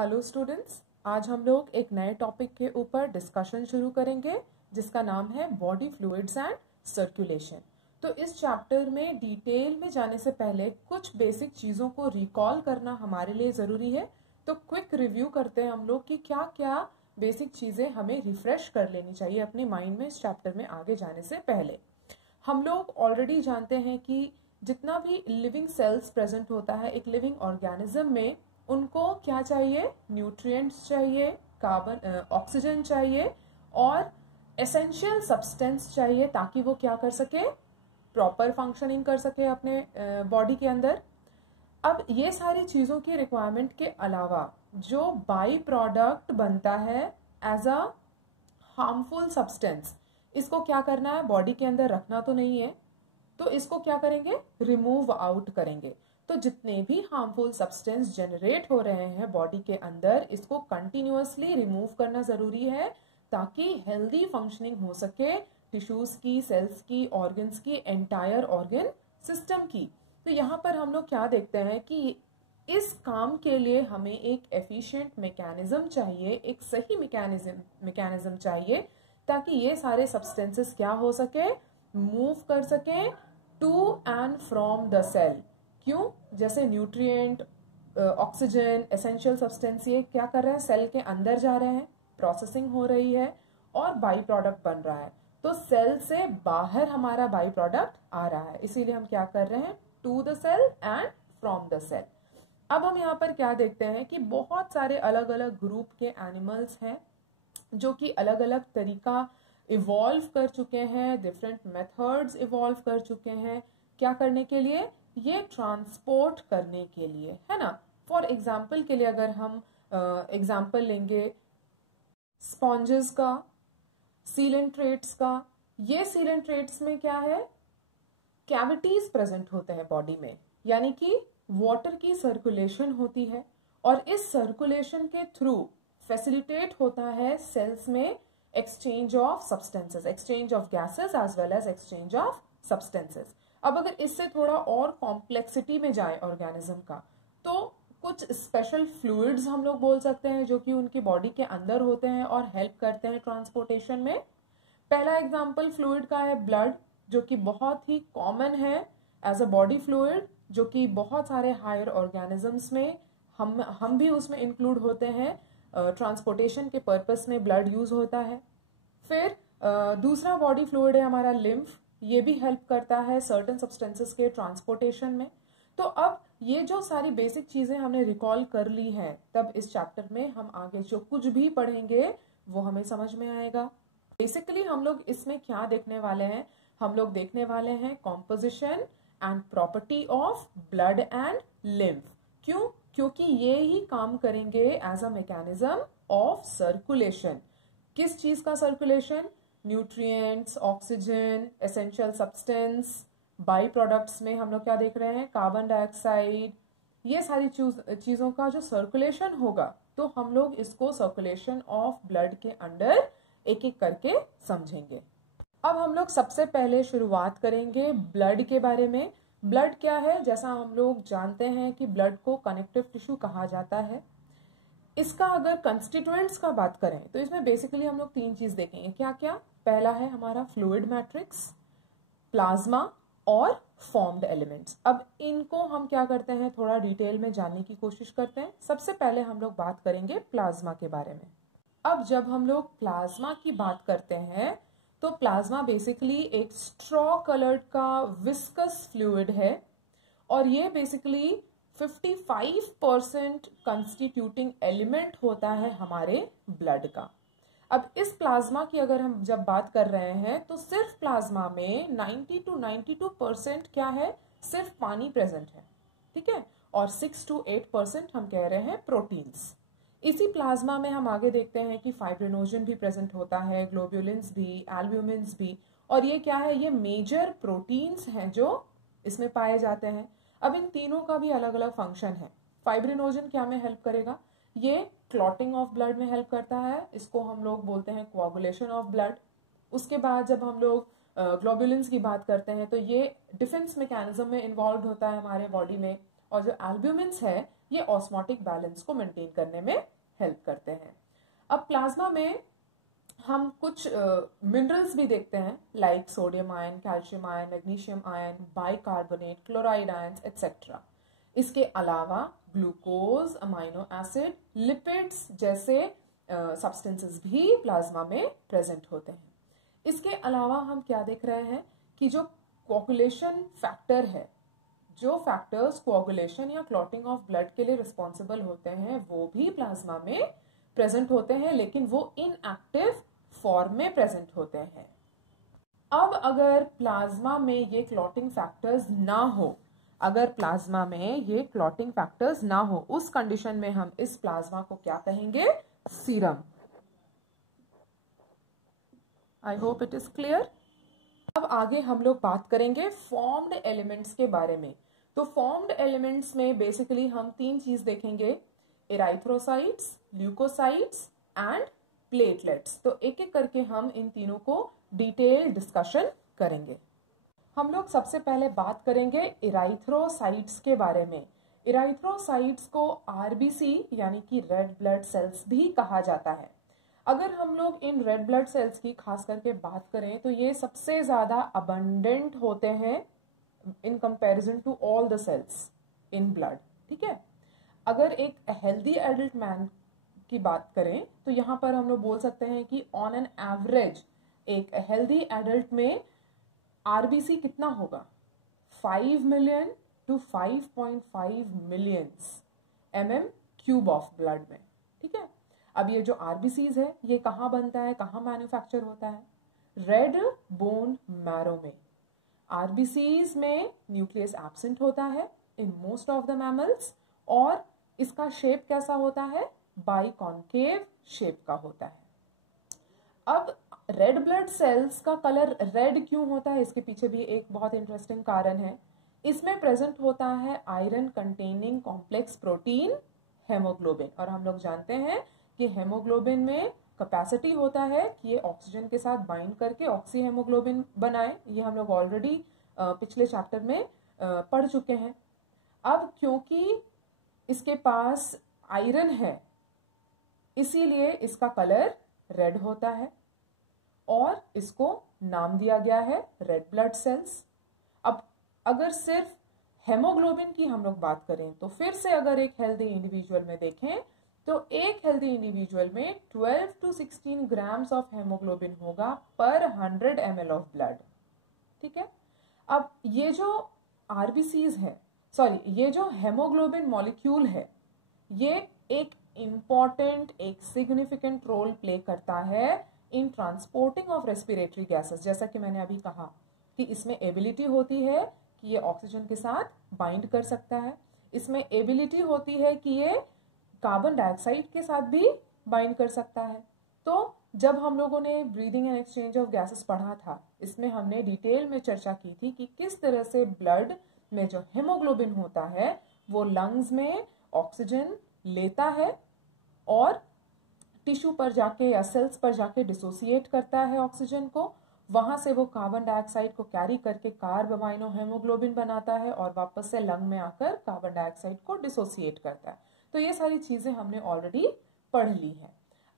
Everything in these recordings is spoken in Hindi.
हेलो स्टूडेंट्स, आज हम लोग एक नए टॉपिक के ऊपर डिस्कशन शुरू करेंगे जिसका नाम है बॉडी फ्लूइड्स एंड सर्कुलेशन। तो इस चैप्टर में डिटेल में जाने से पहले कुछ बेसिक चीज़ों को रिकॉल करना हमारे लिए ज़रूरी है। तो क्विक रिव्यू करते हैं हम लोग कि क्या क्या बेसिक चीज़ें हमें रिफ्रेश कर लेनी चाहिए अपने माइंड में इस चैप्टर में आगे जाने से पहले। हम लोग ऑलरेडी जानते हैं कि जितना भी लिविंग सेल्स प्रेजेंट होता है एक लिविंग ऑर्गेनिज्म में, उनको क्या चाहिए? न्यूट्रिएंट्स चाहिए, कार्बन ऑक्सीजन चाहिए और एसेंशियल सब्सटेंस चाहिए ताकि वो क्या कर सके? प्रॉपर फंक्शनिंग कर सके अपने बॉडी के अंदर। अब ये सारी चीज़ों की रिक्वायरमेंट के अलावा जो बाई प्रोडक्ट बनता है एज अ हार्मफुल सब्सटेंस, इसको क्या करना है? बॉडी के अंदर रखना तो नहीं है, तो इसको क्या करेंगे? रिमूव आउट करेंगे। तो जितने भी हार्मफुल सब्सटेंस जनरेट हो रहे हैं बॉडी के अंदर, इसको कंटिन्यूअसली रिमूव करना जरूरी है ताकि हेल्दी फंक्शनिंग हो सके टिश्यूज की, सेल्स की, ऑर्गन्स की, एंटायर ऑर्गन सिस्टम की। तो यहाँ पर हम लोग क्या देखते हैं कि इस काम के लिए हमें एक एफिशिएंट मैकेनिज्म चाहिए, एक सही मैकेनिज्म चाहिए ताकि ये सारे सब्सटेंसेस क्या हो सके? मूव कर सके to and from the cell. क्यों? जैसे न्यूट्रिएंट, ऑक्सीजन, एसेंशियल सब्सटेंस, ये क्या कर रहे हैं? सेल के अंदर जा रहे हैं, प्रोसेसिंग हो रही है और बाई प्रोडक्ट बन रहा है। तो सेल से बाहर हमारा बाई प्रोडक्ट आ रहा है, इसीलिए हम क्या कर रहे हैं? To the cell and from the cell. अब हम यहाँ पर क्या देखते हैं कि बहुत सारे अलग अलग ग्रुप के एनिमल्स हैं जो कि अलग अलग तरीका इवॉल्व कर चुके हैं, डिफरेंट मेथड्स इवॉल्व कर चुके हैं। क्या करने के लिए? ये ट्रांसपोर्ट करने के लिए, है ना। फॉर एग्जाम्पल के लिए अगर हम एग्जाम्पल लेंगे स्पॉन्जेस का, सीलेंट्रेट्स का। ये सीलेंट्रेट्स में क्या है? कैविटीज प्रेजेंट होते हैं बॉडी में, यानी कि वाटर की सर्कुलेशन होती है और इस सर्कुलेशन के थ्रू फैसिलिटेट होता है सेल्स में exchange of substances, exchange of gases as well as exchange of substances. अब अगर इससे थोड़ा और कॉम्प्लेक्सिटी में जाए ऑर्गेनिज्म का, तो कुछ स्पेशल फ्लूइड्स हम लोग बोल सकते हैं जो कि उनकी बॉडी के अंदर होते हैं और हेल्प करते हैं ट्रांसपोर्टेशन में। पहला एग्जाम्पल फ्लूइड का है ब्लड, जो कि बहुत ही कॉमन है एज अ बॉडी फ्लूइड, जो कि बहुत सारे हायर ऑर्गेनिजम्स में हम भी उसमें इंक्लूड होते हैं। ट्रांसपोर्टेशन के पर्पस में ब्लड यूज होता है। फिर दूसरा बॉडी फ्लूइड है हमारा लिम्फ, ये भी हेल्प करता है सर्टेन सब्सटेंसेस के ट्रांसपोर्टेशन में। तो अब ये जो सारी बेसिक चीजें हमने रिकॉल कर ली हैं, तब इस चैप्टर में हम आगे जो कुछ भी पढ़ेंगे वो हमें समझ में आएगा। बेसिकली हम लोग इसमें क्या देखने वाले हैं? हम लोग देखने वाले हैं composition and property of blood and lymph. क्यों? क्योंकि ये ही काम करेंगे as a mechanism of circulation. किस चीज का circulation? Nutrients, oxygen, essential substance, by products में हम लोग क्या देख रहे हैं? Carbon dioxide. ये सारी चीजों का जो सर्कुलेशन होगा, तो हम लोग इसको सर्कुलेशन ऑफ ब्लड के अंडर एक एक करके समझेंगे। अब हम लोग सबसे पहले शुरुआत करेंगे ब्लड के बारे में। ब्लड क्या है? जैसा हम लोग जानते हैं कि ब्लड को कनेक्टिव टिश्यू कहा जाता है। इसका अगर कंस्टिट्यूएंट्स का बात करें तो इसमें बेसिकली हम लोग तीन चीज देखेंगे। क्या क्या? पहला है हमारा फ्लूइड मैट्रिक्स, प्लाज्मा और फॉर्म्ड एलिमेंट्स। अब इनको हम क्या करते हैं? थोड़ा डिटेल में जानने की कोशिश करते हैं। सबसे पहले हम लोग बात करेंगे प्लाज्मा के बारे में। अब जब हम लोग प्लाज्मा की बात करते हैं तो प्लाज्मा बेसिकली एक स्ट्रॉ कलर्ड का विस्कस फ्लूइड है और ये बेसिकली 55% कंस्टिट्यूटिंग एलिमेंट होता है हमारे ब्लड का। अब इस प्लाज्मा की अगर हम जब बात कर रहे हैं तो सिर्फ प्लाज्मा में 90 to 92% क्या है? सिर्फ पानी प्रेजेंट है, ठीक है, और 6 to 8% हम कह रहे हैं प्रोटीन्स। इसी प्लाज्मा में हम आगे देखते हैं कि फाइब्रिनोजन भी प्रेजेंट होता है, ग्लोब्यूलिन्स भी, एल्ब्यूमिन्स भी, और ये क्या है? ये मेजर प्रोटीन्स हैं जो इसमें पाए जाते हैं। अब इन तीनों का भी अलग अलग फंक्शन है। फाइब्रिनोजन क्या में हेल्प करेगा? ये क्लॉटिंग ऑफ ब्लड में हेल्प करता है, इसको हम लोग बोलते हैं कोआगुलेशन ऑफ ब्लड। उसके बाद जब हम लोग ग्लोब्यूलिन्स की बात करते हैं तो ये डिफेंस मैकेनिज्म में इन्वॉल्व होता है हमारे बॉडी में। और जो एल्ब्यूमिन्स है ये ऑस्मोटिक बैलेंस को मेंटेन करने में हेल्प करते हैं। अब प्लाज्मा में हम कुछ मिनरल्स भी देखते हैं, like sodium ion, calcium ion, magnesium ion, bicarbonate, chloride ions etcetera. इसके अलावा ग्लूकोज, अमाइनो एसिड, लिपिड्स जैसे सब्सटेंसेस भी प्लाज्मा में प्रेजेंट होते हैं। इसके अलावा हम क्या देख रहे हैं कि जो कोआगुलेशन फैक्टर है, जो फैक्टर्स कोआगुलेशन या क्लॉटिंग ऑफ ब्लड के लिए रिस्पॉन्सिबल होते हैं वो भी प्लाज्मा में प्रेजेंट होते हैं, लेकिन वो इनएक्टिव फॉर्म में प्रेजेंट होते हैं। अब अगर प्लाज्मा में ये क्लॉटिंग फैक्टर्स ना हो, अगर प्लाज्मा में ये क्लॉटिंग फैक्टर्स ना हो, उस कंडीशन में हम इस प्लाज्मा को क्या कहेंगे? Serum. I hope it is clear. अब आगे हम लोग बात करेंगे फॉर्म्ड एलिमेंट्स के बारे में। तो फॉर्म्ड एलिमेंट्स में बेसिकली हम 3 चीज देखेंगे, एराइथ्रोसाइट्स, ल्यूकोसाइट्स एंड प्लेटलेट्स। तो एक एक करके हम इन तीनों को डिटेल डिस्कशन करेंगे। हम लोग सबसे पहले बात करेंगे एराइथ्रोसाइट्स के बारे में। एराइथ्रोसाइट्स को आरबीसी यानी कि रेड ब्लड सेल्स भी कहा जाता है। अगर हम लोग इन रेड ब्लड सेल्स की खास करके बात करें तो ये सबसे ज्यादा अबंडेंट होते हैं in comparison to all the cells in blood. ठीक है, अगर एक हेल्दी एडल्ट मैन की बात करें तो यहाँ पर हम लोग बोल सकते हैं कि ऑन एन एवरेज एक हेल्दी एडल्ट में आरबीसी कितना होगा? 5 million to 5.5 millions mm³ of blood में। ठीक है, अब ये जो आरबीसीज है ये कहाँ बनता है, कहाँ मैन्युफैक्चर होता है? रेड बोन मैरो में। आरबीसीज में न्यूक्लियस एब्सेंट होता है in most of the mammals, और इसका शेप कैसा होता है? बाइकॉन्केव शेप का होता है। अब रेड ब्लड सेल्स का कलर रेड क्यों होता है, इसके पीछे भी एक बहुत इंटरेस्टिंग कारण है। इसमें प्रेजेंट होता है iron containing complex protein haemoglobin, और हम लोग जानते हैं कि हेमोग्लोबिन में कैपेसिटी होता है कि ये ऑक्सीजन के साथ बाइंड करके ऑक्सी हेमोग्लोबिन बनाए। ये हम लोग ऑलरेडी पिछले चैप्टर में पढ़ चुके हैं। अब क्योंकि इसके पास आयरन है इसीलिए इसका कलर रेड होता है और इसको नाम दिया गया है रेड ब्लड सेल्स। अब अगर सिर्फ हेमोग्लोबिन की हम लोग बात करें तो फिर से अगर एक हेल्दी इंडिविजुअल में देखें तो एक हेल्दी इंडिविजुअल में 12 to 16 ग्राम्स ऑफ हेमोग्लोबिन होगा पर 100 ml ऑफ ब्लड। ठीक है, अब ये जो आरबीसीज है, ये जो हेमोग्लोबिन मॉलिक्यूल है, ये एक इम्पॉर्टेंट, एक सिग्निफिकेंट रोल प्ले करता है इन ट्रांसपोर्टिंग ऑफ रेस्पिरेटरी गैसेस। जैसा कि मैंने अभी कहा कि इसमें एबिलिटी होती है कि ये ऑक्सीजन के साथ बाइंड कर सकता है, इसमें एबिलिटी होती है कि ये कार्बन डाइऑक्साइड के साथ भी बाइंड कर सकता है। तो जब हम लोगों ने breathing and exchange of gases पढ़ा था, इसमें हमने डिटेल में चर्चा की थी कि किस तरह से ब्लड में जो हेमोग्लोबिन होता है वो लंग्स में ऑक्सीजन लेता है और टिश्यू पर जाके या सेल्स पर जाके डिसोसिएट करता है ऑक्सीजन को, वहां से वो कार्बन डाइऑक्साइड को कैरी करके कार्ब अमाइनो हेमोग्लोबिन बनाता है और वापस से लंग में आकर कार्बन डाइऑक्साइड को डिसोसिएट करता है। तो ये सारी चीजें हमने ऑलरेडी पढ़ ली है।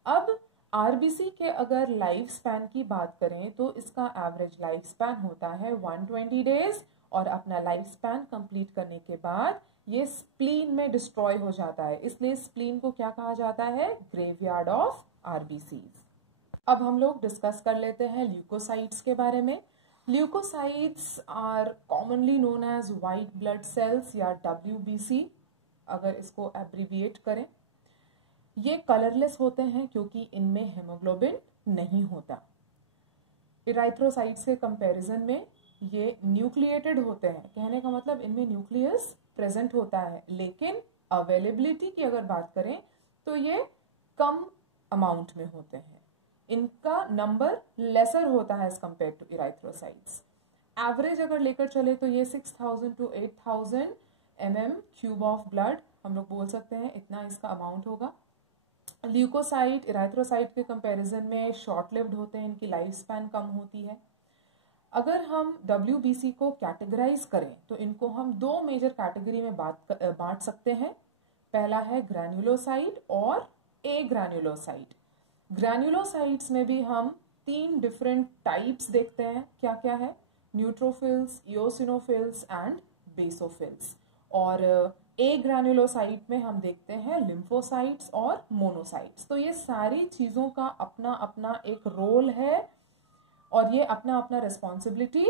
अब आरबीसी के अगर लाइफ स्पैन की बात करें तो इसका एवरेज लाइफ स्पैन होता है 120 डेज, और अपना लाइफ स्पैन कंप्लीट करने के बाद ये स्प्लीन में डिस्ट्रॉय हो जाता है, इसलिए स्प्लीन को क्या कहा जाता है? Graveyard of RBCs. अब हम लोग डिस्कस कर लेते हैं ल्यूकोसाइट्स के बारे में। Leukocytes are commonly known as white blood cells या WBC, अगर इसको एब्रीविएट करें। ये कलरलेस होते हैं क्योंकि इनमें हेमोग्लोबिन नहीं होता। इराइथ्रोसाइट्स के कंपैरिजन में ये न्यूक्लिएटेड होते हैं, कहने का मतलब इनमें न्यूक्लियस प्रेजेंट होता है, लेकिन अवेलेबिलिटी की अगर बात करें तो ये कम अमाउंट में होते हैं, इनका नंबर लेसर होता है एज कंपेयर टू इराइथ्रोसाइट्स। एवरेज अगर लेकर चले तो ये 6000 to 8000 mm³ ऑफ ब्लड हम लोग बोल सकते हैं, इतना इसका अमाउंट होगा। ल्यूकोसाइट इराइथ्रोसाइट के कंपैरिजन में शॉर्ट लिव्ड होते हैं, इनकी लाइफ स्पैन कम होती है। अगर हम WBC को कैटेगराइज करें तो इनको हम 2 मेजर कैटेगरी में बांट सकते हैं। पहला है ग्रैन्युलोसाइट और ए ग्रैन्युलोसाइट। ग्रैन्युलोसाइट्स में भी हम 3 डिफरेंट टाइप्स देखते हैं। क्या क्या है? Neutrophils, eosinophils and basophils. और ए ग्रैन्युलोसाइट में हम देखते हैं लिम्फोसाइट्स और मोनोसाइट्स। तो ये सारी चीज़ों का अपना अपना एक रोल है और ये अपना अपना responsibility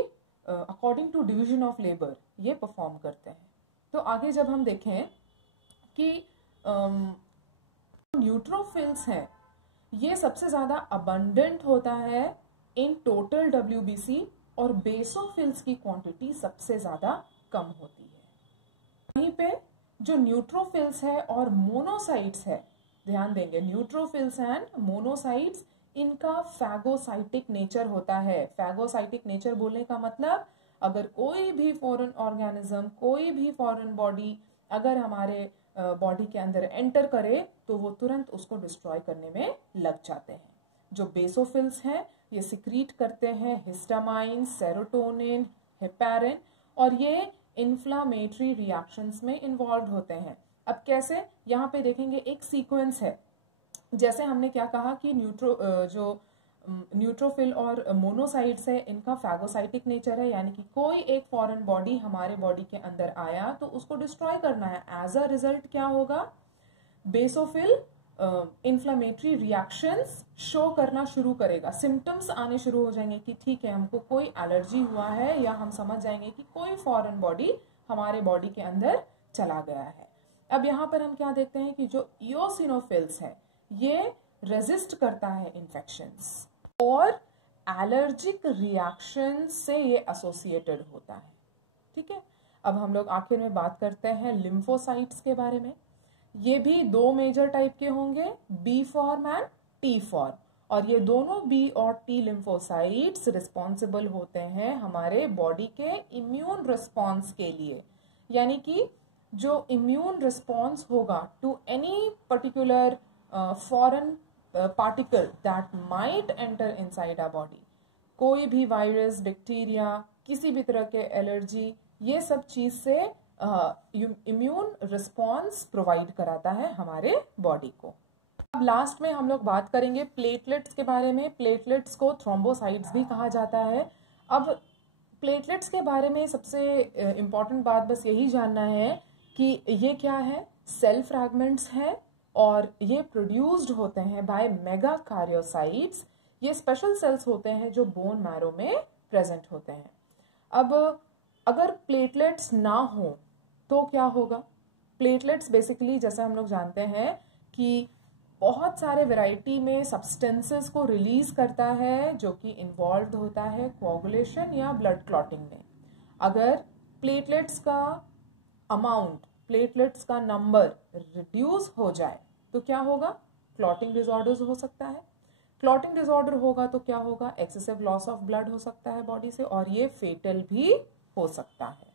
according to division of labour ये परफॉर्म करते हैं। तो आगे जब हम देखें कि न्यूट्रोफिल्स हैं, ये सबसे ज़्यादा अबंडेंट होता है इन टोटल WBC और बेसोफिल्स की क्वांटिटी सबसे ज़्यादा कम होती है। वहीं पे जो न्यूट्रोफिल्स है और मोनोसाइट्स है, ध्यान देंगे न्यूट्रोफिल्स एंड मोनोसाइट्स, इनका फैगोसाइटिक नेचर होता है। फैगोसाइटिक नेचर बोलने का मतलब अगर कोई भी फॉरेन ऑर्गेनिज्म, कोई भी फॉरेन बॉडी अगर हमारे बॉडी के अंदर एंटर करे तो वो तुरंत उसको डिस्ट्रॉय करने में लग जाते हैं। जो बेसोफिल्स हैं ये सिक्रीट करते हैं हिस्टामाइन, सेरोटोनिन, हेपेरिन और ये इन्फ्लामेटरी रिएक्शंस में इन्वॉल्व होते हैं। अब कैसे? यहाँ पे देखेंगे एक सीक्वेंस है। जैसे हमने क्या कहा कि न्यूट्रोफिल और मोनोसाइट्स है, इनका फैगोसाइटिक नेचर है, यानी कि कोई एक फॉरेन बॉडी हमारे बॉडी के अंदर आया तो उसको डिस्ट्रॉय करना है। एज अ रिजल्ट क्या होगा? बेसोफिल इन्फ्लामेटरी रिएक्शंस शो करना शुरू करेगा, सिम्टम्स आने शुरू हो जाएंगे कि ठीक है हमको कोई एलर्जी हुआ है, या हम समझ जाएंगे कि कोई फॉरेन बॉडी हमारे बॉडी के अंदर चला गया है। अब यहाँ पर हम क्या देखते हैं कि जो इओसिनोफिल्स है ये रेजिस्ट करता है इन्फेक्शंस और एलर्जिक रिएक्शन से ये एसोसिएटेड होता है। ठीक है, अब हम लोग आखिर में बात करते हैं लिम्फोसाइट्स के बारे में। ये भी 2 मेजर टाइप के होंगे, B form and T form, और ये दोनों बी और टी लिम्फोसाइट्स रिस्पॉन्सिबल होते हैं हमारे बॉडी के इम्यून रिस्पॉन्स के लिए। यानी कि जो इम्यून रिस्पॉन्स होगा to any particular foreign particle that might enter inside our body, कोई भी वायरस, बैक्टीरिया, किसी भी तरह के एलर्जी, ये सब चीज से इम्यून रिस्पॉन्स प्रोवाइड कराता है हमारे बॉडी को। अब लास्ट में हम लोग बात करेंगे प्लेटलेट्स के बारे में। प्लेटलेट्स को थ्रोम्बोसाइट्स भी कहा जाता है। अब प्लेटलेट्स के बारे में सबसे इम्पॉर्टेंट बात बस यही जानना है कि ये क्या है? सेल फ्रैगमेंट्स हैं और ये प्रोड्यूस्ड होते हैं बाय मेगाकार्योसाइट्स। ये स्पेशल सेल्स होते हैं जो बोन मैरो में प्रेजेंट होते हैं। अब अगर प्लेटलेट्स ना हो तो क्या होगा? प्लेटलेट्स बेसिकली जैसे हम लोग जानते हैं कि बहुत सारे वैरायटी में सब्सटेंसेस को रिलीज करता है जो कि इन्वॉल्व होता है कोआगुलेशन या ब्लड क्लॉटिंग में। अगर प्लेटलेट्स का अमाउंट, प्लेटलेट्स का नंबर रिड्यूस हो जाए तो क्या होगा? क्लॉटिंग डिसऑर्डर्स हो सकता है। क्लॉटिंग डिसऑर्डर होगा तो क्या होगा? एक्सेसिव लॉस ऑफ ब्लड हो सकता है बॉडी से और ये फेटल भी हो सकता है।